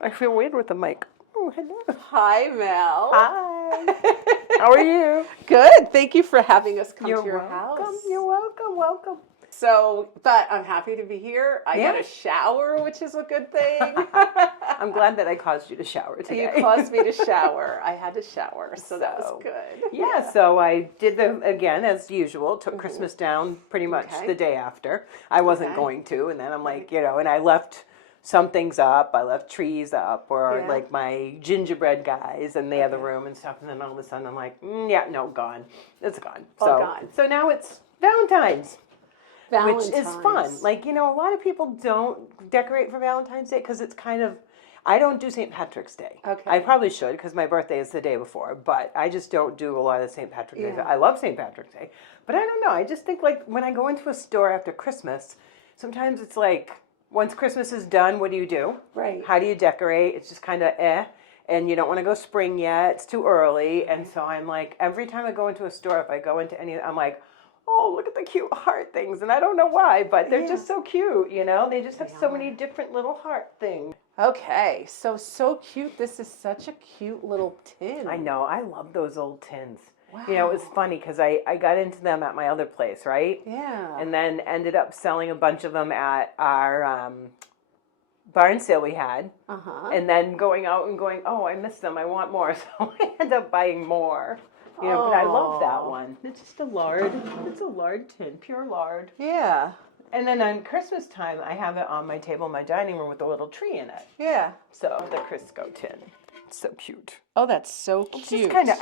I feel weird with the mic. Oh, hello. Hi, Mel. Hi. How are you? Good. Thank you for having us come to your house. You're welcome. Welcome. So, but I'm happy to be here. I Yeah. got a shower, which is a good thing. I'm glad that I caused you to shower today. You caused me to shower. I had to shower, so that was good. Yeah, so I did them again as usual. Took Christmas down pretty much the day after. I wasn't going to, and then I'm like, and I left some things up. I left trees up, or like my gingerbread guys in the other room and stuff. And then all of a sudden I'm like, gone. It's gone. All gone. So now it's Valentine's. Valentine's. Which is fun. Like, a lot of people don't decorate for Valentine's Day because it's kind of, I don't do St. Patrick's Day. Okay. I probably should because my birthday is the day before, but I just don't do a lot of St. Patrick's Day. I love St. Patrick's Day, but I don't know. I just think like when I go into a store after Christmas, sometimes it's like, once Christmas is done, what do you do? Right. How do you decorate? It's just kind of and you don't want to go spring yet. It's too early. And so I'm like, every time I go into a store, if I go into any, I'm like, oh, look at the cute heart things. And I don't know why, but they're just so cute, They just have so many different little heart things. Okay, so cute. This is such a cute little tin. I know. I love those old tins. Wow. It was funny because I got into them at my other place, right? Yeah. And then ended up selling a bunch of them at our barn sale we had. And then going out and going, oh, I miss them. I want more. So I ended up buying more. But I love that one. It's just a lard. It's a lard tin, pure lard. Yeah. And then on Christmas time, I have it on my table in my dining room with a little tree in it. Yeah. So the Crisco tin. It's so cute. Oh, that's so cute. It's just kind of,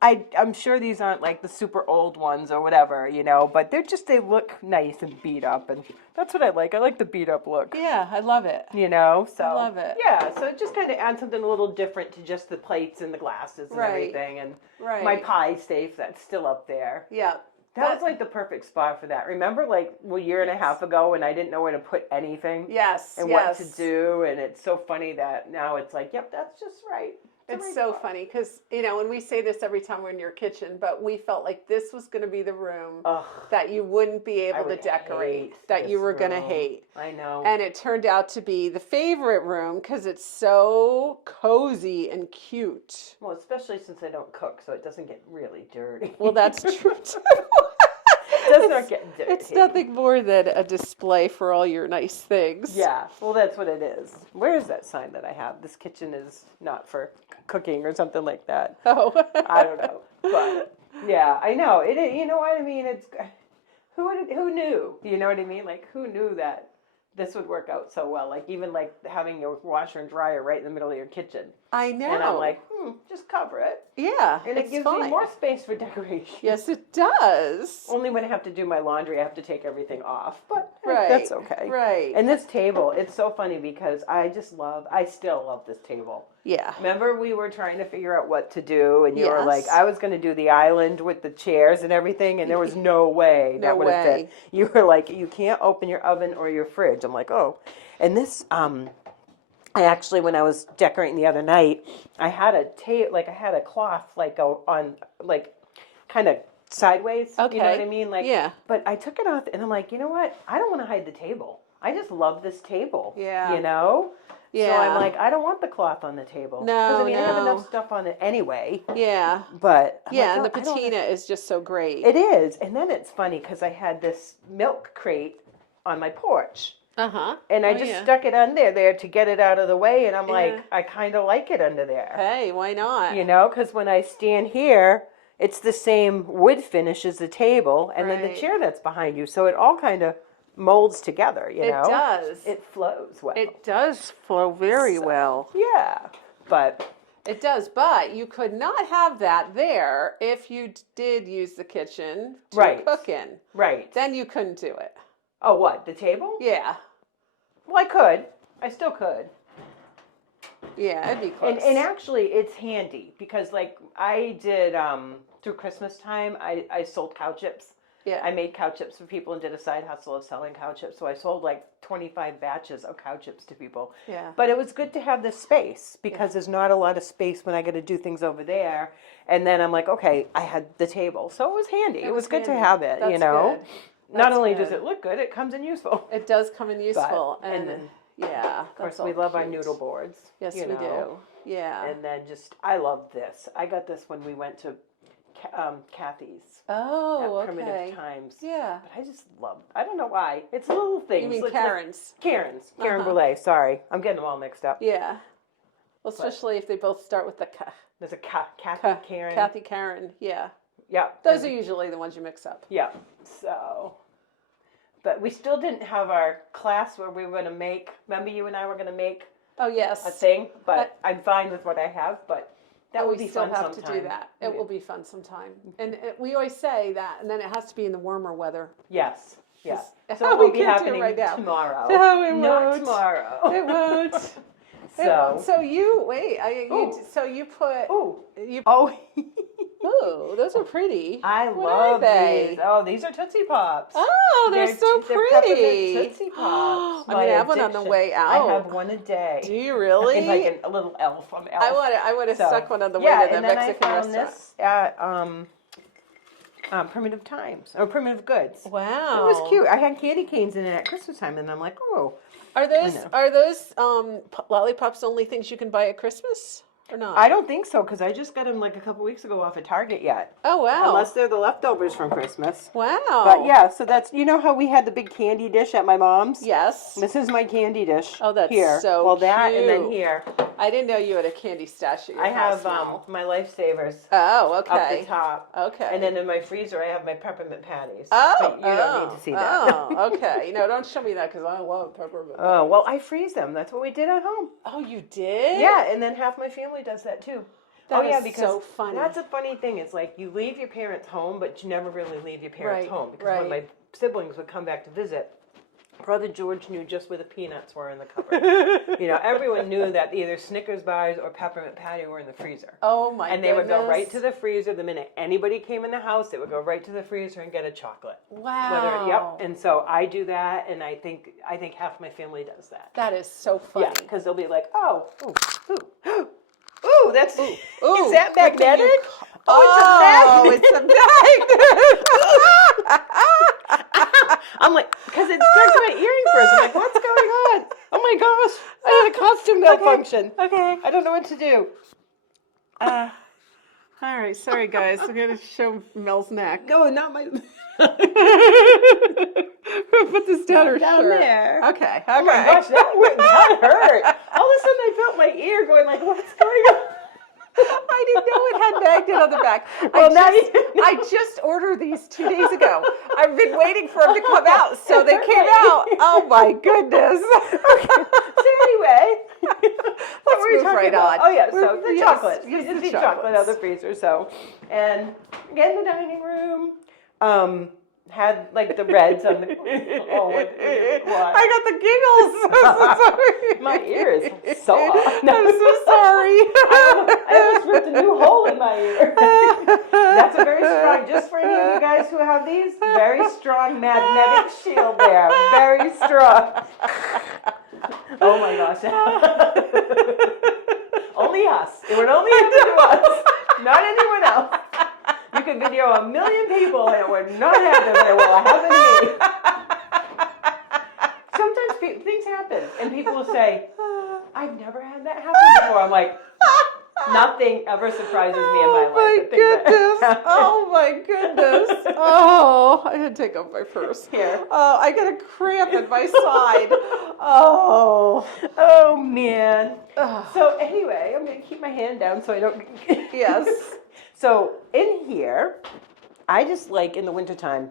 I'm sure these aren't like the super old ones or whatever, but they look nice and beat up. And that's what I like. I like the beat up look. Yeah, I love it. So I love it. Yeah, so it just kind of adds something a little different to just the plates and the glasses and everything. And my pie safe, that's still up there. Yeah. That was like the perfect spot for that. Remember like a year and a half ago when I didn't know where to put anything? Yes. And what to do. And it's so funny that now it's like, yep, that's just right. It's so funny because, and we say this every time we're in your kitchen, but we felt like this was going to be the room that you wouldn't be able to decorate, that you were going to hate. I know. And it turned out to be the favorite room because it's so cozy and cute. Well, especially since I don't cook, so it doesn't get really dirty. Well, that's true too. It does not get dirty. It's nothing more than a display for all your nice things. Yeah, well, that's what it is. Where is that sign that I have? This kitchen is not for cooking or something like that. Oh. I don't know. But, yeah, I know. You know what I mean? It's who knew? You know what I mean? Like, who knew that this would work out so well? Like, even like having your washer and dryer right in the middle of your kitchen. I know. And I'm like, just cover it. Yeah, and it gives me more space for decoration. Yes, it does. Only when I have to do my laundry, I have to take everything off. But that's okay. Right. And this table, it's so funny because I still love this table. Yeah. Remember we were trying to figure out what to do, and you were like, I was going to do the island with the chairs and everything, and there was no way that would have fit. You were like, you can't open your oven or your fridge. I'm like, oh. And this, I actually, when I was decorating the other night, I had a cloth on kind of sideways. Okay. You know what I mean? Like, yeah. But I took it off, and I'm like, you know what? I don't want to hide the table. I just love this table. Yeah. Yeah. So I'm like, I don't want the cloth on the table. No, I have enough stuff on it anyway. Yeah. But and the patina is just so great. It is, and then it's funny because I had this milk crate on my porch. And I just stuck it under there to get it out of the way, and I'm like, I kind of like it under there. Hey, why not? Because when I stand here, it's the same wood finish as the table, and then the chair that's behind you, so it all kind of molds together, It does. It flows well. It does flow very well. Yeah, but... It does, but you could not have that there if you did use the kitchen to cook in. Right. Then you couldn't do it. Oh, what? The table? Yeah. Well, I could. I still could. Yeah, it'd be close. And actually, it's handy because, like, I did through Christmas time, I sold cow chips. Yeah. I made cow chips for people and did a side hustle of selling cow chips. So I sold like 25 batches of cow chips to people. Yeah. But it was good to have this space because there's not a lot of space when I got to do things over there. And then I'm like, okay, I had the table. So it was handy. It was good to have it, That's you know. Good. Not only does it look good, it comes in useful. It does come in useful. And then, Yeah. Of course, we love our noodle boards. Yes, we do. Yeah. And then I love this. I got this when we went to Kathy's. Oh, at Primitive Times. Yeah. But I just love, I don't know why. It's little things. You mean Karen's? Karen's. Karen Brulee. Sorry. I'm getting them all mixed up. Yeah. Well, especially if they both start with the K. There's a Kathy Karen. Kathy Karen, yeah. Yeah. Those are usually the ones you mix up. Yeah. So, but we still didn't have our class where we were going to make, remember you and I were going to make a thing? But I'm fine with what I have, but that would be fun sometime. We still have to do that. It will be fun sometime. And we always say that, and then it has to be in the warmer weather. Yes. Yeah. So it won't be happening tomorrow. No, it won't. Not tomorrow. It won't. So you put. Ooh, those are pretty. I love these. Oh, these are Tootsie Pops. Oh, they're so pretty. They're Tootsie Pops. I'm gonna have one on the way out. I have one a day. Do you really? Like a little elf on Elf. I want to suck one on the way to the Mexican restaurant. This at Primitive Times or Primitive Goods. Wow, it was cute. I had candy canes in it at Christmas time, and I'm like, oh. Are those lollipops only things you can buy at Christmas or not? I don't think so, because I just got them like a couple weeks ago off of Target yet. Oh, wow. Unless they're the leftovers from Christmas. Wow. But yeah, so that's, you know how we had the big candy dish at my mom's? Yes. This is my candy dish. Oh, that's here. so well, cute. That and then here. I didn't know you had a candy stash at your house. I have my Lifesavers. Oh, okay. Up the top. Okay. And then in my freezer, I have my peppermint patties. Oh, but you don't need to see that. Oh, okay. Don't show me that because I love peppermint. Oh, well, I freeze them. That's what we did at home. Oh, you did? Yeah, and then half my family does that too. That is because so funny. That's a funny thing. It's like you leave your parents home, but you never really leave your parents home. Because when my siblings would come back to visit, Brother George knew just where the peanuts were in the cupboard. Everyone knew that either Snickers bars or peppermint patty were in the freezer. Oh my goodness. And they would go right to the freezer. The minute anybody came in the house, they would go right to the freezer and get a chocolate. Wow. And so I do that, and I think half my family does that. That is so funny. Yeah, because they'll be like, ooh, that's ooh, is that magnetic? It's a magnet. I'm like, because it strikes my earring first. I'm like, what's going on? Oh my gosh, I had a costume malfunction. Okay, I don't know what to do. All right, sorry guys, I'm gonna show Mel's neck. No, not my. Put this down her down shirt. There. Okay. Oh my gosh, that hurt. All of a sudden, I felt my ear going like, what's going on? I didn't know it had magnet on the back. Well, I just ordered these 2 days ago. I've been waiting for them to come out, so they came out. Oh my goodness. Okay. So anyway, let's move right on. Oh yeah, so the chocolate. You just eat chocolate out of the freezer. So, and again, the dining room. Had like the reds on the. Oh, what? I got the giggles. My ear is so off. No, I'm so sorry. I almost ripped a new hole in my ear. That's a very strong. Just for any of you guys who have these, very strong magnetic shield there. Very strong. Oh my gosh. Only us. It would only happen to us, not anyone else. You could video 1 million people and it would not happen, but it will happen to me. Sometimes things happen and people will say, I've never had that happen before. I'm like, nothing ever surprises me in my life. Oh my goodness. Oh, I had to take off my purse. Here. Oh, I got a cramp in my side. Oh man. So anyway, I'm going to keep my hand down so I don't. Yes. So in here, I just like in the wintertime,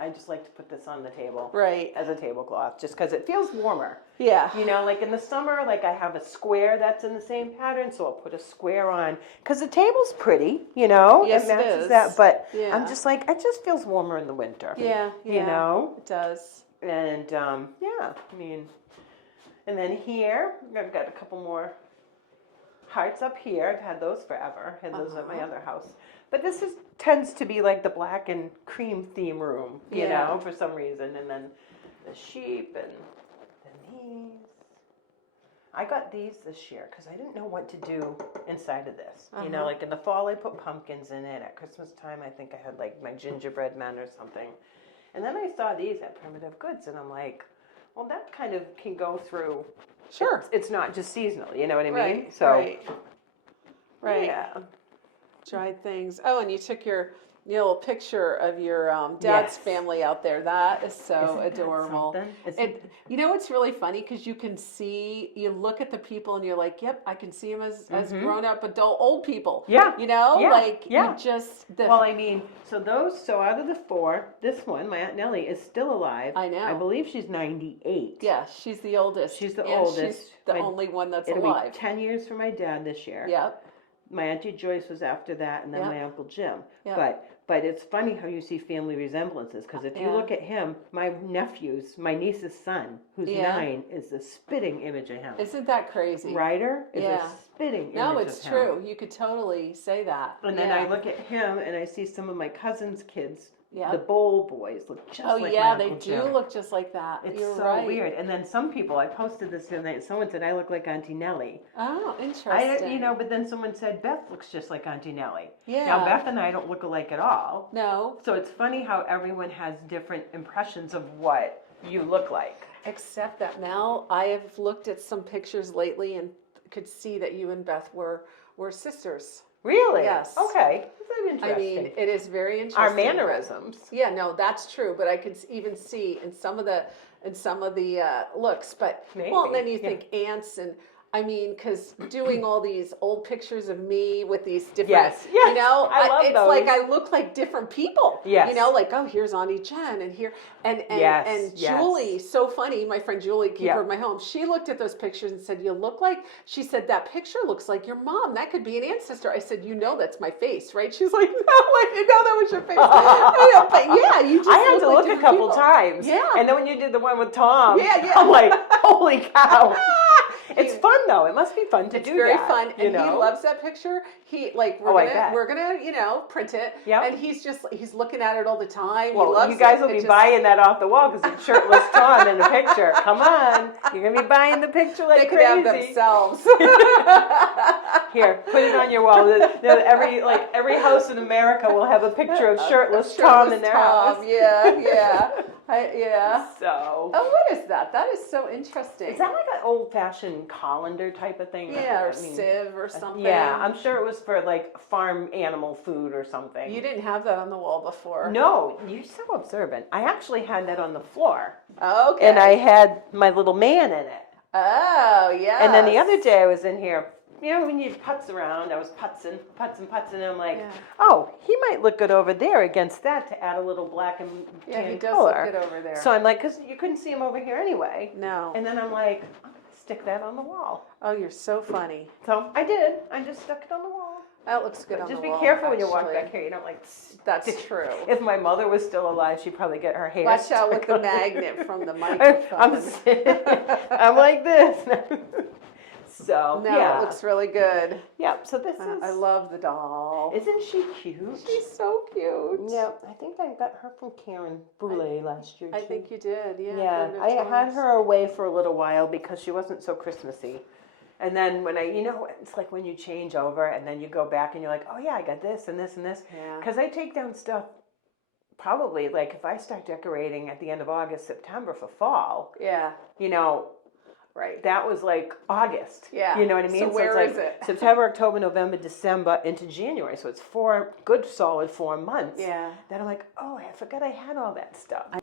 I just like to put this on the table. Right. As a tablecloth, just because it feels warmer. Yeah. Like in the summer, like I have a square that's in the same pattern, so I'll put a square on. Because the table's pretty, Yes, it matches it is. that. But yeah. I'm just like, it just feels warmer in the winter. Yeah. It does. And and then here, I've got a couple more hearts up here. I've had those forever. Had those at my other house. But this tends to be like the black and cream theme room, you know, for some reason. And then the sheep and then these. I got these this year because I didn't know what to do inside of this. Like in the fall I put pumpkins in it. At Christmas time I think I had like my gingerbread men or something. And then I saw these at Primitive Goods and I'm like, well, that kind of can go through Sure. It's not just seasonal. You know what I mean? Right. So. Right. Yeah. Dried things. Oh, and you took your little picture of your dad's family out there. That is so adorable. You know what's really funny, because you can see, you look at the people and you're like, yep, I can see them as grown up adult old people. Yeah. You know, you just. Well, I mean, so out of the 4, this one, my Aunt Nellie, is still alive. I know. I believe she's 98. Yeah, she's the oldest. She's the oldest. She's the only one that's it'll alive. Be 10 years for my dad this year. Yep. My Auntie Joyce was after that, and then my Uncle Jim. Yep. But it's funny how you see family resemblances, because if you look at him, my niece's son, who's 9, is a spitting image of him. Isn't that crazy? Ryder is a spitting image of him. No, it's true. You could totally say that. And then I look at him, and I see some of my cousin's kids. Yeah. The Bowl boys look just like my Uncle they Jim. do look just like that. It's You're so right. weird. And then some people, I posted this the other night, someone said I look like Auntie Nellie. Oh, interesting. But then someone said Beth looks just like Auntie Nellie. Yeah. Now Beth and I don't look alike at all. No. So it's funny how everyone has different impressions of what you look like. Except that, Mel, I have looked at some pictures lately and could see that you and Beth were sisters. Really? Yes. Okay. That's interesting. I mean, it is very interesting. Our mannerisms. Yeah, no, that's true. But I could even see in some of the looks. But well, and then you think aunts and. I mean, because doing all these old pictures of me with these different, you know, I love it's those. like I look like different people. Yes. You know, like, oh, here's Auntie Jen, and here, and Julie, so funny, my friend Julie, keeper of my home, she looked at those pictures and said, you look like, she said, that picture looks like your mom. That could be an ancestor. I said, you know that's my face, right? She's like, no, I didn't know that was your face. But yeah, you just I had to look like a couple people. times. Yeah. And then when you did the one with Tom, yeah. I'm like, holy cow. It's fun though. It must be fun to do that. It's very fun, and he loves that picture. We're gonna print it. Yep. And he's looking at it all the time. Well, he loves you guys will it. be buying that off the wall because it's shirtless Tom in the picture. Come on, you're gonna be buying the picture like they crazy. They could have themselves. Here, put it on your wall. Every house in America will have a picture of shirtless Tom in their house. Yeah. So. Oh, what is that? That is so interesting. Is that like an old-fashioned colander type of thing? Yeah, or sieve or something. Yeah, I'm sure it was for like farm animal food or something. You didn't have that on the wall before. No, you're so observant. I actually had that on the floor. Okay. And I had my little man in it. Oh, yeah. And then the other day I was in here. You know, when you putz around, I was putzing, and I'm like, oh, he might look good over there against that to add a little black and tan he does color. look good over there. So I'm like, because you couldn't see him over here anyway. No. And then I'm like, I'm going to stick that on the wall. Oh, you're so funny. So I did. I just stuck it on the wall. That looks good on the Just wall. be careful when you walk back here. You don't like. That's true. If my mother was still alive, she'd probably get her hair. Watch out with the magnet from the microphone. I'm like this. So, it looks really good. Yep, so this is... I love the doll. Isn't she cute? She's so cute. Yep, I think I got her from Karen Brule last year, too. I think you did, yeah. Yeah, I had her away for a little while because she wasn't so Christmassy. And then when it's like when you change over and then you go back and you're like, oh yeah, I got this and this and this. Yeah. Because I take down stuff probably, like if I start decorating at the end of August, September for fall. Yeah. Right. That was like August. Yeah. You know what I mean? So where is it? September, October, November, December into January. So it's 4 good solid 4 months. Yeah. Then I'm like, oh, I forgot I had all that stuff.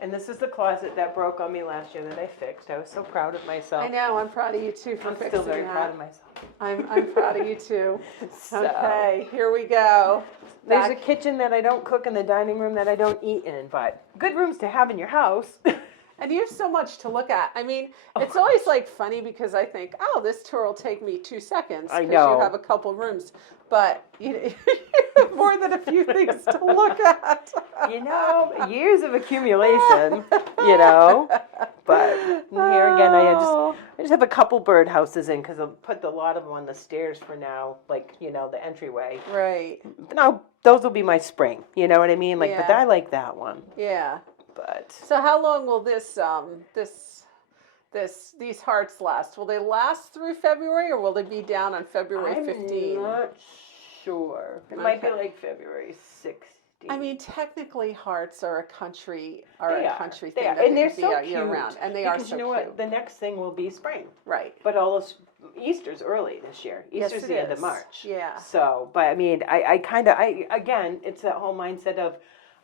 And this is the closet that broke on me last year that I fixed. I was so proud of myself. I know. I'm proud of you too for fixing that. I'm still very proud of myself. I'm proud of you too. So, okay, here we go. There's a kitchen that I don't cook and the dining room that I don't eat in, but good rooms to have in your house. And you have so much to look at. I mean, it's always like funny because I think, oh, this tour will take me 2 seconds. I know. Because you have a couple rooms. But you have more than a few things to look at. Years of accumulation, But here again, I just have a couple birdhouses in because I put a lot of them on the stairs for now, like, the entryway. Right. Now, those will be my spring. You know what I mean? But I like that one. Yeah. But so how long will these hearts last? Will they last through February or will they be down on February 15th? I'm not sure. It might be like February 16th. 50. I mean, technically, hearts are a country thing that and they're can so be out cute year round, and they because are so you know cute. what? The next thing will be spring, Right? But Easter's early this year. Easter's the end of March. Yeah. So, but I mean, I again, it's that whole mindset of,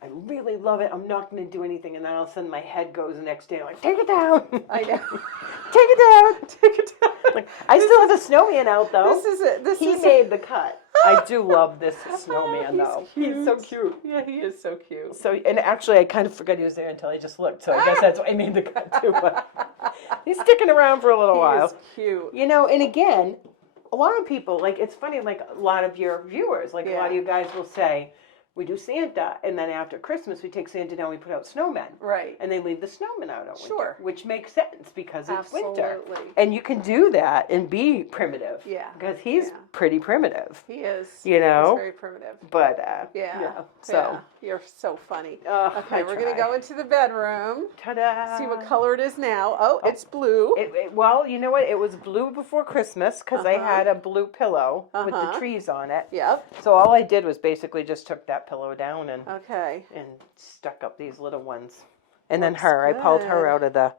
I really love it. I'm not going to do anything, and then all of a sudden my head goes the next day like, take it down. I know. Take it down. Take it down. Like, I still have the snowman out though. This is it. He made the cut. I do love this snowman though. He's so cute. Yeah, he is so cute. So, and actually, I kind of forgot he was there until I just looked. So I guess that's why I made the cut too. But he's sticking around for a little while. He is cute. You know, and again, a lot of people, like, it's funny, like a lot of your viewers, like a lot of you guys will say, we do Santa, and then after Christmas, we take Santa down, we put out snowmen. Right. And they leave the snowmen out all winter. Sure. Which makes sense because it's winter. Absolutely. And you can do that and be primitive. Yeah. Because he's pretty primitive. He is. You know? He's very primitive. But, so. Yeah. You're so funny. Okay, we're going to go into the bedroom. Ta-da! See what color it is now. Oh, it's blue. Well, you know what? It was blue before Christmas because I had a blue pillow with the trees on it. Yep. So all I did was basically just took that pillow down and stuck up these little ones. And then I pulled her out of the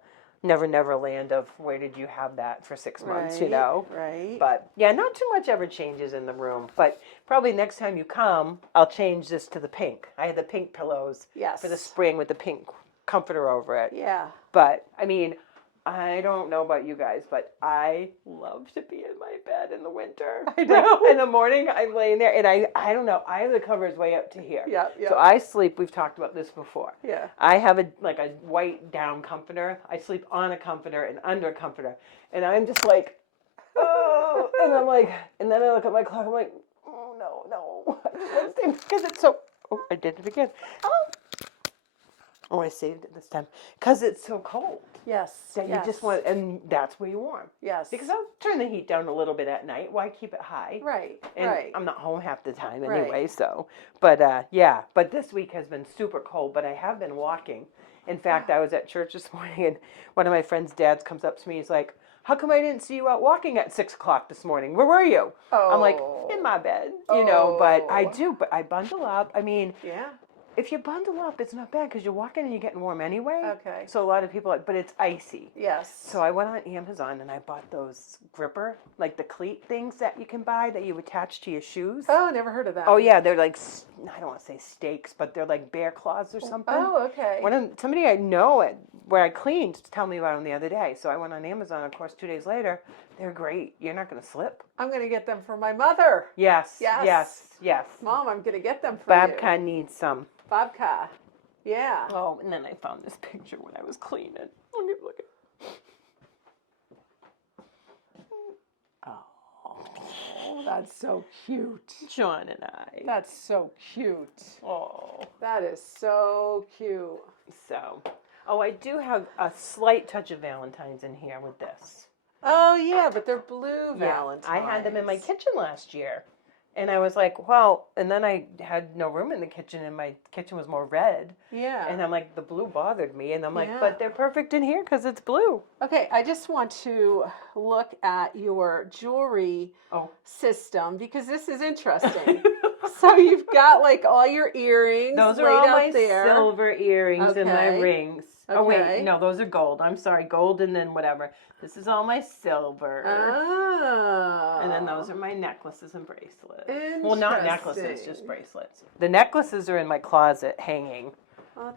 Never land of where did you have that for 6 months, you know? Right. But yeah, not too much ever changes in the room. But probably next time you come, I'll change this to the pink. I had the pink pillows for the spring with the pink comforter over it. Yeah. But I mean, I don't know about you guys, but I love to be in my bed in the winter. I know. Like, in the morning, I'm laying there, and I don't know. I have the covers way up to here. Yeah. So I sleep. We've talked about this before. Yeah. I have a white down comforter. I sleep on a comforter and under a comforter, and I'm just like, oh, and I'm like, and then I look at my clock. I'm like, oh no, because it's so. Oh, I did it again. Oh, I saved it this time because it's so cold. Yes. So you just want, and that's where you're warm. Yes. Because I'll turn the heat down a little bit at night. Why keep it high? Right. And right. I'm not home half the time anyway. So, but yeah. But this week has been super cold. But I have been walking. In fact, I was at church this morning, and one of my friend's dads comes up to me. He's like, "How come I didn't see you out walking at 6 o'clock this morning? Where were you?" I'm like, "In my bed, you know." But I do. But I bundle up. I mean, yeah. If you bundle up, it's not bad because you're walking and you're getting warm anyway. Okay. So a lot of people, but it's icy. Yes. So I went on Amazon and I bought those gripper, like the cleat things that you can buy that you attach to your shoes. Oh, I never heard of that. Oh yeah, they're like, I don't want to say stakes, but they're like bear claws or something. Oh, okay. Somebody I know where I cleaned told me about them the other day. So I went on Amazon. Of course, 2 days later, they're great. You're not going to slip. I'm going to get them for my mother. Yes. Mom, I'm going to get them for Babka you. needs some. Babka. Yeah. Oh, and then I found this picture when I was cleaning. Look at. Oh, that's so cute. John and I. That's so cute. Oh. That is so cute. So, I do have a slight touch of Valentine's in here with this. Oh, yeah, but they're blue Valentines. I had them in my kitchen last year. And I was like, well, and then I had no room in the kitchen, and my kitchen was more red. Yeah. And I'm like, the blue bothered me. And I'm like, but they're perfect in here because it's blue. Okay, I just want to look at your jewelry system because this is interesting. So you've got like all your earrings. Those are laid all out my there. silver earrings and my rings. Okay. Oh, wait, no, those are gold. I'm sorry, gold and then whatever. This is all my silver. Oh. And then those are my necklaces and bracelets. Well, not necklaces, just bracelets. The necklaces are in my closet hanging.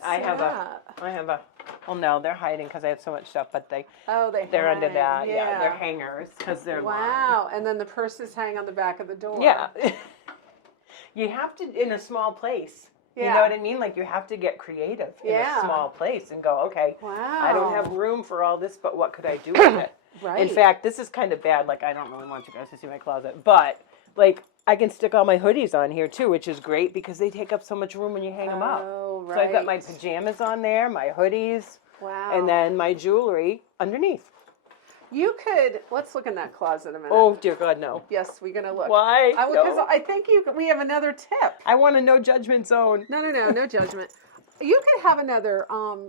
I have a, well, no, they're hiding because I have so much stuff, but they're under that. Yeah, they're hangers because they're long. And then the purses hang on the back of the door. Yeah. You have to, in a small place. You know what I mean? Like, you have to get creative in a small place and go, okay, I don't have room for all this, but what could I do with it? Right. In fact, this is kind of bad. Like, I don't really want you guys to see my closet, but, like, I can stick all my hoodies on here, too, which is great because they take up so much room when you hang them up. Oh, right. So I've got my pajamas on there, my hoodies, and then my jewelry underneath. You could, let's look in that closet a minute. Oh, dear God, no. Yes, we're going to look. Why? Because I think we have another tip. I want a no judgment zone. No judgment. You could have another.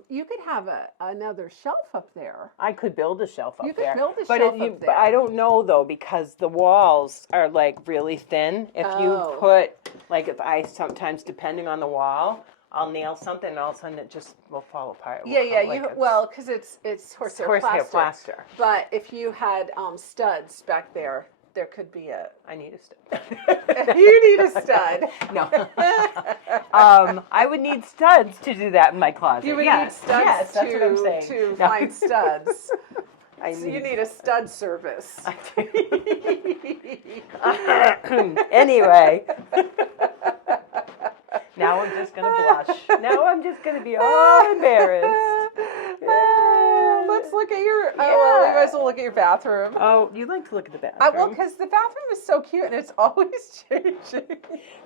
You could have another shelf up there. I could build a shelf up there. You could build a shelf up there. But I don't know though, because the walls are like really thin. If you put if I sometimes, depending on the wall, I'll nail something and all of a sudden it just will fall apart. Because it's horsehair plaster. But if you had studs back there. There could be I need a stud. You need a stud. No. I would need studs to do that in my closet. You would need studs that's what I'm saying. to find studs. You need a stud service. Anyway. Now I'm just going to blush. Now I'm just going to be all embarrassed. Let's look at your. Oh, well, you guys will look at your bathroom. Oh, you like to look at the bathroom? Well, because the bathroom is so cute and it's always changing.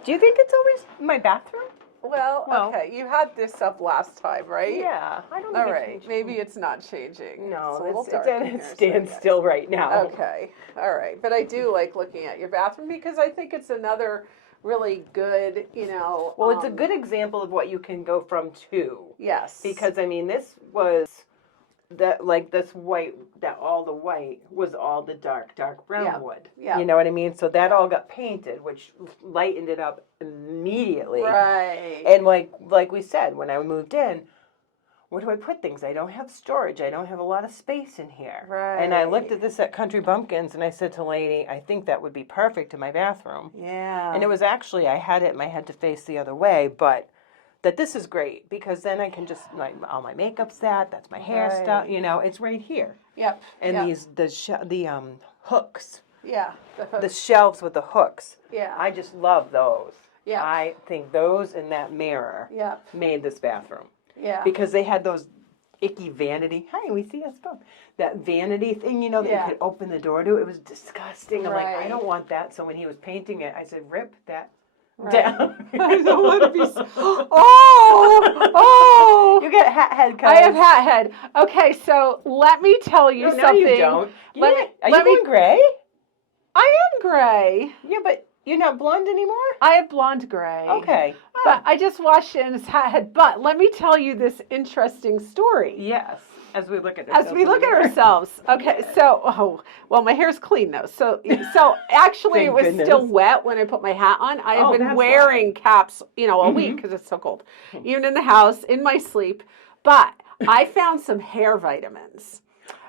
Do you think it's always my bathroom? Well, okay. You had this up last time, right? Yeah. I don't think all right. Maybe it's not changing. No, it stands still right now. Okay. All right. But I do like looking at your bathroom because I think it's another really good, Well, it's a good example of what you can go from to. Yes. Because, I mean, this was this white, all the white was all the dark brown wood. Yeah. You know what I mean? So that all got painted, which lightened it up immediately. Right. And like we said, when I moved in, where do I put things? I don't have storage. I don't have a lot of space in here. Right. And I looked at this at Country Bumpkins, and I said to Lady, I think that would be perfect in my bathroom. Yeah. And it was actually, I had it in my head to face the other way, but that this is great, because then I can just, all my makeup's that's my hair stuff, it's right here. Yep. And the hooks. Yeah. The shelves with the hooks. Yeah. I just love those. Yeah. I think those and that mirror made this bathroom. Yeah. Because they had those icky vanity. Hi, we see us both. That vanity thing, that you could open the door to. It was disgusting. I'm like, I don't want that. So when he was painting it, I said, rip that down. I don't want to be. Oh! You get hat head. I have hat head. Okay, so let me tell you something. No, you don't. Are you going gray? I am gray. Yeah, but you're not blonde anymore? I have blonde gray. Okay. But I just washed it and it's hat head. But let me tell you this interesting story. Yes. As we look at ourselves. Okay, so my hair's clean though. So actually it was still wet when I put my hat on. I have been wearing caps, all week because it's so cold, even in the house, in my sleep. But I found some hair vitamins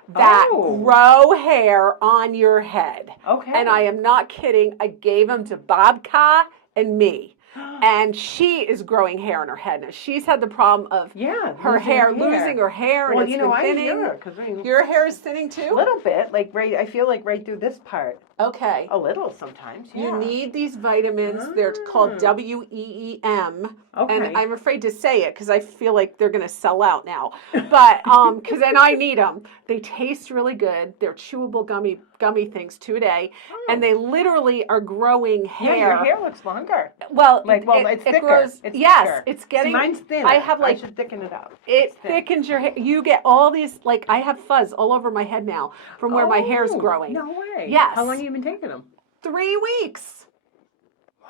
that grow hair on your head. Okay. And I am not kidding. I gave them to Bobka and me. And she is growing hair on her head. Now, she's had the problem of her hair losing her hair, and it's been thinning. Your hair is thinning too? A little bit, I feel like right through this part. Okay. A little sometimes, You need these vitamins. They're called WEEM. Okay. And I'm afraid to say it because I feel like they're going to sell out now. But, and I need them. They taste really good. They're chewable gummy things 2 a day. And they literally are growing hair. Yeah, your hair looks longer. Well, it's thicker. It grows, it's getting. See, mine's thin. I have I should thicken it up. It thickens your hair. You get all these, I have fuzz all over my head now from where my hair's growing. No way. Yes. How long have you been taking them? 3 weeks.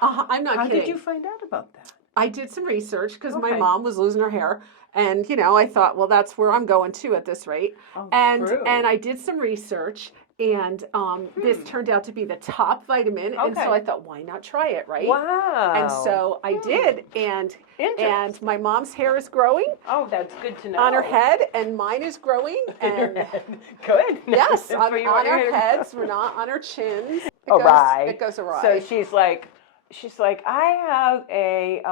I'm not kidding. How did you find out about that? I did some research because my mom was losing her hair. And, I thought, well, that's where I'm going to at this rate. And I did some research. And this turned out to be the top vitamin. And so I thought, why not try it, right? Wow. And so I did. And my mom's hair is growing. Oh, that's good to know. On her head, and mine is growing. And good. Yes, on our heads. We're not on our chins. It goes awry. So she's like, I have a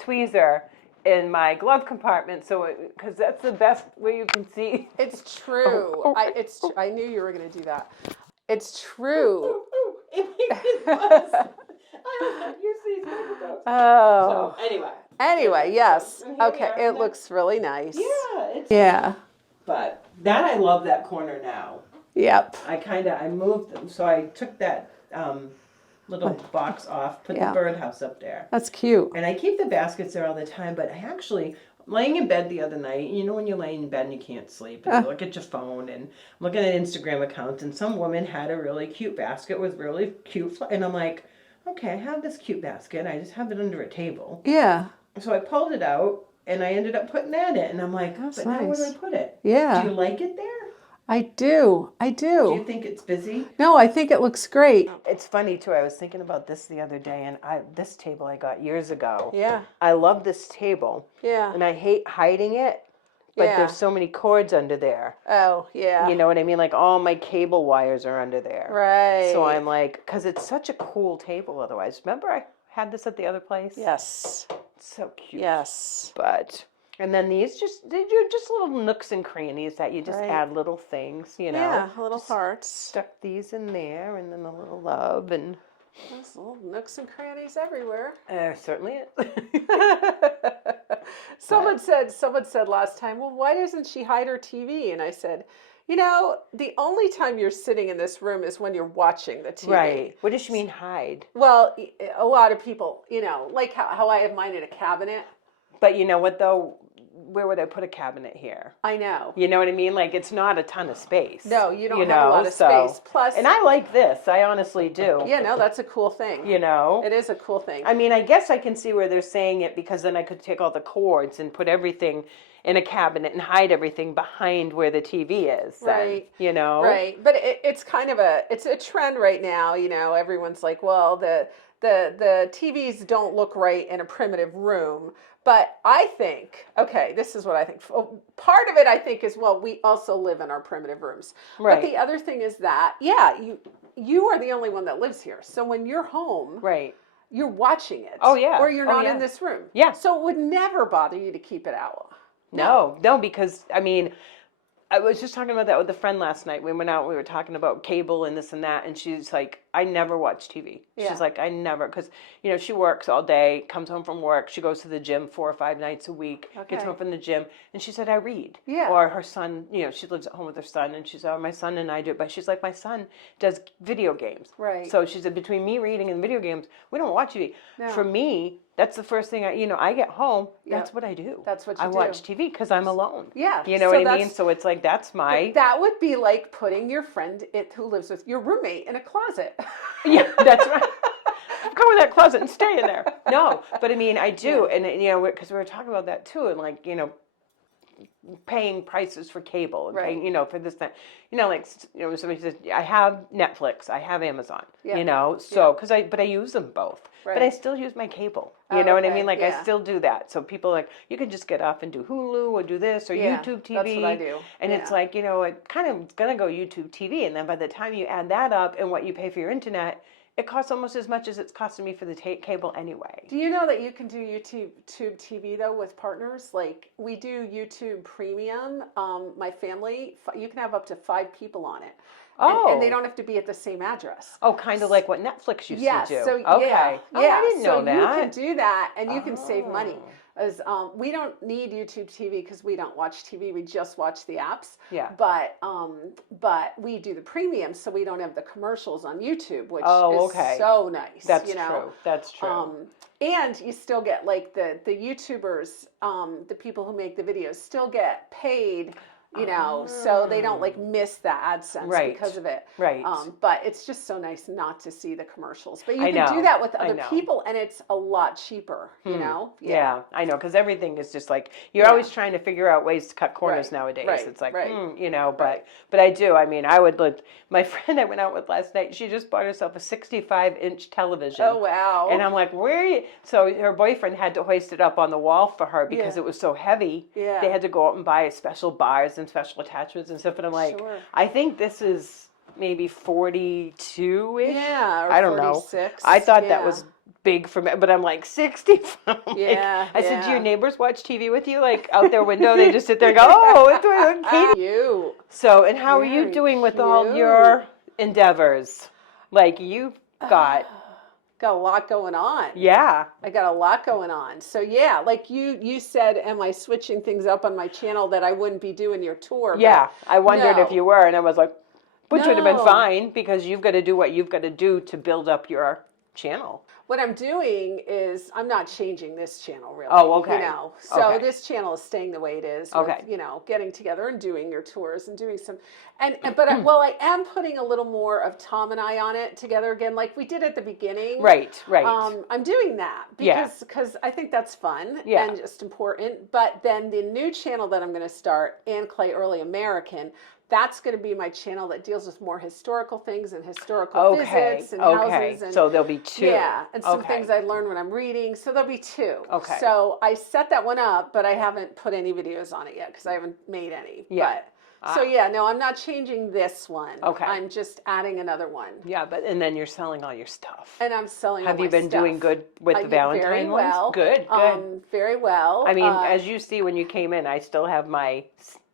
tweezer in my glove compartment, because that's the best way you can see. It's true. I knew you were going to do that. It's true. It makes me buzz. I don't use these microphones. Oh. So anyway, yes. Okay, it looks really nice. Yeah. But I love that corner now. Yep. I moved them, so I took that little box off, put the birdhouse up there. That's cute. And I keep the baskets there all the time, but I'm laying in bed the other night, when you're laying in bed and you can't sleep, and you look at your phone, and I'm looking at Instagram accounts, and some woman had a really cute basket with really cute, and I'm like, okay, I have this cute basket, I just have it under a table. Yeah. So I pulled it out, And I ended up putting that in. And I'm like, that's but nice. now where do I put it? Yeah. Do you like it there? I do. Do you think it's busy? No, I think it looks great. It's funny too. I was thinking about this the other day, and this table I got years ago. Yeah. I love this table. Yeah. And I hate hiding it, but there's so many cords under there. Oh, yeah. You know what I mean? Like all my cable wires are under there. Right. So I'm like, because it's such a cool table otherwise. Remember I had this at the other place? Yes. It's so cute. Yes. And then they're just little nooks and crannies that you just add little things, you know. Yeah, little just hearts. Stuck these in there, and then a little love, and there's little nooks and crannies everywhere. Certainly is. Someone said last time, well, why doesn't she hide her TV? And I said, you know, the only time you're sitting in this room is when you're watching the TV. Right. What does she mean hide? Well, a lot of people, you know, like how I have mine in a cabinet. But you know what, though? Where would I put a cabinet here? I know. You know what I mean? Like, it's not a ton of space. No, you don't have a lot of space. Plus, and I like this. I honestly do. Yeah, no, that's a cool thing. You know? It is a cool thing. I mean, I guess I can see where they're saying it, because then I could take all the cords and put everything in a cabinet and hide everything behind where the TV is. Then, right. You know? Right. But it's kind of it's a trend right now. You know, everyone's like, well, the TVs don't look right in a primitive room. But I think, okay, this is what I think. Part of it, I think, is, well, we also live in our primitive rooms. Right. But the other thing is that, yeah, you are the only one that lives here. So when you're home, right, you're watching it. Oh, yeah. Or you're not in this room. Yeah. So it would never bother you to keep it out. No, because, I mean, I was just talking about that with a friend last night. We went out and we were talking about cable and this and that. And she's like, I never watch TV. Yeah. She's like, I never. Because, you know, she works all day, comes home from work. She goes to the gym 4 or 5 nights a week, gets home from the gym. And she said, I read. Yeah. Or her son, you know, she lives at home with her son. And she said, oh, my son and I do it. But she's like, my son does video games. Right. So she said, between me reading and video games, we don't watch TV. No. For me, that's the first thing I get home. That's what I do. That's what you do. I watch TV because I'm alone. Yeah. You know what I mean? So it's like, that's my... That would be like putting your friend who lives with your roommate in a closet. Yeah, that's right. Go in that closet and stay in there. No, but I mean, I do. Yeah. And, you know, because we were talking about that too. And like, you know, paying prices for cable and paying, you know, for this, that, you know, like, you know, somebody says, I have Netflix, I have Amazon, you know, so, but I use them both, but I still use my cable, you know what I mean? Like, I still do that. So people are like, you can just get off and do Hulu or do this or YouTube TV. That's what I do. And it's like, you know, it kind of going to go YouTube TV. And then by the time you add that up and what you pay for your internet, it costs almost as much as it's costing me for the cable anyway. Do you know that you can do YouTube TV, though, with partners? Like, we do YouTube Premium. My family, you can have up to 5 people on it. And they don't have to be at the same address. Oh, kind of like what Netflix used to do. So, okay. Yeah. I didn't know that. So you can do that, and you can save money. As we don't need YouTube TV because we don't watch TV. We just watch the apps. Yeah. But we do the premium, so we don't have the commercials on YouTube, which is so nice. That's true. That's true. And you still get like the YouTubers, the people who make the videos, still get paid. You know, so they don't like miss the AdSense because of it. Right. But it's just so nice not to see the commercials. But you can do that with other people, and it's a lot cheaper. You know. Yeah, I know, because everything is just like you're always trying to figure out ways to cut corners nowadays. Right. It's like, you know, but I do. I mean, I would look. My friend I went out with last night, she just bought herself a 65-inch television. Oh wow! And I'm like, where are you? So her boyfriend had to hoist it up on the wall for her because it was so heavy. Yeah. They had to go out and buy special bars and special attachments and stuff, and I'm like, I think this is maybe 42-ish. Yeah, or I don't 46. know. I thought that was big for me, but I'm like 65. I said, do your neighbors watch TV with you? Like out their window, they just sit there and go, oh, it's Katie. You. So, and how are you doing with all your endeavors? Like you've got a lot going on. Yeah. I got a lot going on. So yeah, like you said, am I switching things up on my channel that I wouldn't be doing your tour? Yeah. I wondered if you were, and I was like, which would have been fine because you've got to do what you've got to do to build up your channel? What I'm doing is I'm not changing this channel really. Oh, okay. You know, so this channel is staying the way it is. Okay. With, you know, getting together and doing your tours and doing some, but I am putting a little more of Tom and I on it together again, like we did at the beginning. Right. I'm doing that because I think that's fun and just important. But then the new channel that I'm going to start, Ann Clay Early American. That's going to be my channel that deals with more historical things and historical visits and houses. And, so there'll be 2. Yeah, and some things I learned when I'm reading. So there'll be 2. Okay. So I set that one up, but I haven't put any videos on it yet because I haven't made any. Yeah. But, so no, I'm not changing this one. Okay. I'm just adding another one. Yeah, and then you're selling all your stuff. And I'm selling all my stuff. Have you been doing good with the Valentine ones? Good. Very well. I mean, as you see when you came in, I still have my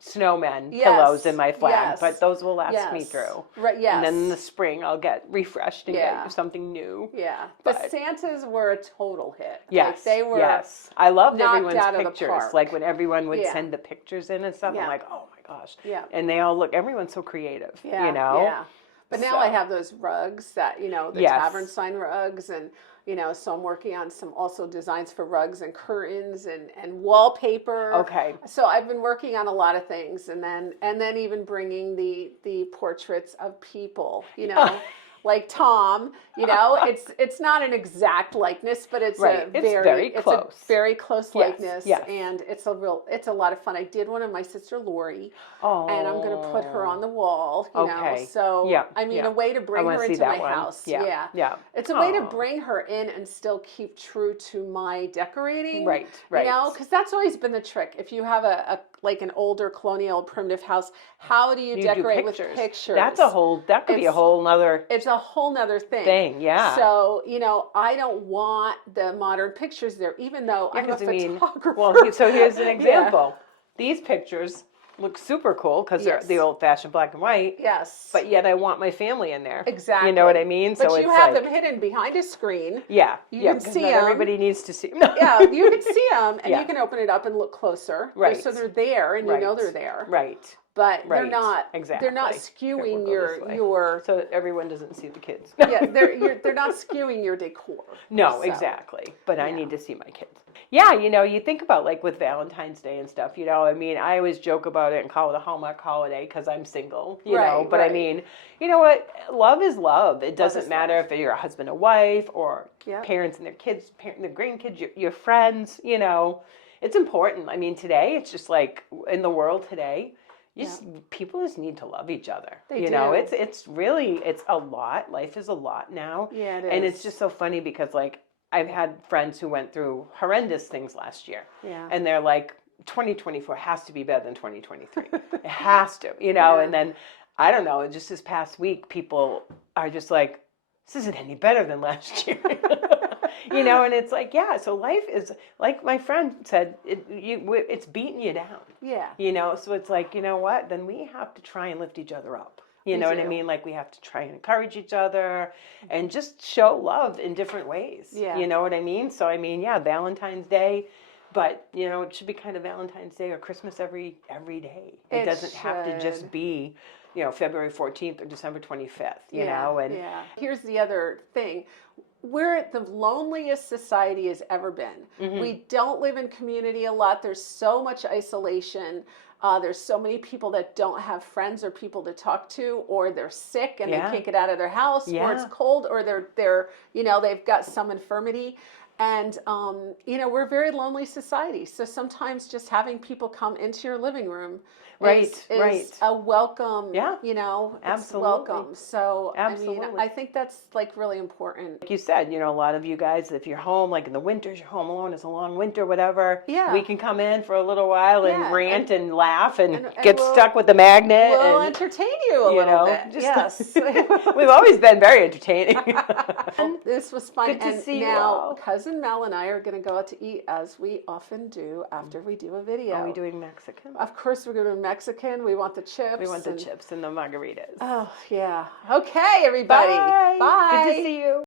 snowman pillows in my flag, but those will last me through. Right, yes. And then in the spring, I'll get refreshed and get something new. Yeah. The Santas were a total hit. Yes. Like, they were I loved everyone's pictures. Like when everyone would send the pictures in and stuff, I'm like, oh my gosh. Yeah. And they all everyone's so creative, you know? Yeah. But now I have those rugs that, you know, the tavern sign rugs and, you know, so I'm working on some also designs for rugs and curtains and wallpaper. Okay. So I've been working on a lot of things and then even bringing the portraits of people, you know. Like Tom, you know, it's not an exact likeness, but it's very close likeness, and it's a lot of fun. I did one of my sister Lori, and I'm going to put her on the wall, you know. So I mean, a way to bring her into my house. Yeah. It's a way to bring her in and still keep true to my decorating, right. You know, because that's always been the trick. If you have like an older colonial primitive house, how do you decorate with pictures? That could be a whole nother. It's a whole nother thing. So, you know, I don't want the modern pictures there, even though I'm a photographer. Well, so here's an example. These pictures look super cool because they're the old-fashioned black and white. Yes. But yet I want my family in there. Exactly. You know what I mean? But you have them hidden behind a screen. Yeah. You can see them. Everybody needs to see them. Yeah, you can see them, and you can open it up and look closer. Right. So they're there, and you know they're there. Right. But they're not skewing your so everyone doesn't see the kids. They're not skewing your decor. No, exactly. But I need to see my kids. Yeah, you know, you think about like with Valentine's Day and stuff, you know, I mean, I always joke about it and call it a Hallmark holiday because I'm single, you know, but I mean, you know what? Love is love. It doesn't matter if you're a husband and wife or parents and their kids, their grandkids, your friends, you know, it's important. I mean, today, it's just like in the world today, people just need to love each other. You know, it's really a lot. Life is a lot now. Yeah, it is. And it's just so funny because like I've had friends who went through horrendous things last year. Yeah. And they're like, 2024 has to be better than 2023. It has to, you know, and then I don't know, just this past week people are just like, this isn't any better than last year. You know, and it's like, so life is, like my friend said, it's beating you down. Yeah. You know, so it's like, you know what? Then we have to try and lift each other up. You know what I mean? Like we have to try and encourage each other and just show love in different ways. Yeah. You know what I mean? So, I mean, Valentine's Day, but, you know, it should be kind of Valentine's Day or Christmas every day. It doesn't have to just be, you know, February 14th or December 25th, you know? And here's the other thing. We're the loneliest society has ever been. Mm-hmm. We don't live in community a lot. There's so much isolation. There's so many people that don't have friends or people to talk to, or they're sick and they can't get out of their house, or it's cold, or they're you know, they've got some infirmity. And, you know, we're a very lonely society. So sometimes just having people come into your living room is a welcome, you know, absolutely. Welcome. So, absolutely. I mean, I think that's like really important. Like you said, you know, a lot of you guys, if you're home, like in the winters, you're home alone, it's a long winter, whatever. Yeah. We can come in for a little while and rant and laugh and get stuck with the magnet. We'll entertain you a little bit. Yes. We've always been very entertaining. This was fun. Good to see you now, all. Cousin Mel and I are going to go out to eat as we often do after we do a video. Are we doing Mexican? Of course we're going to do Mexican. We want the chips. We want the chips and the margaritas. Oh, yeah. Okay, everybody. Bye. Bye. Good to see you.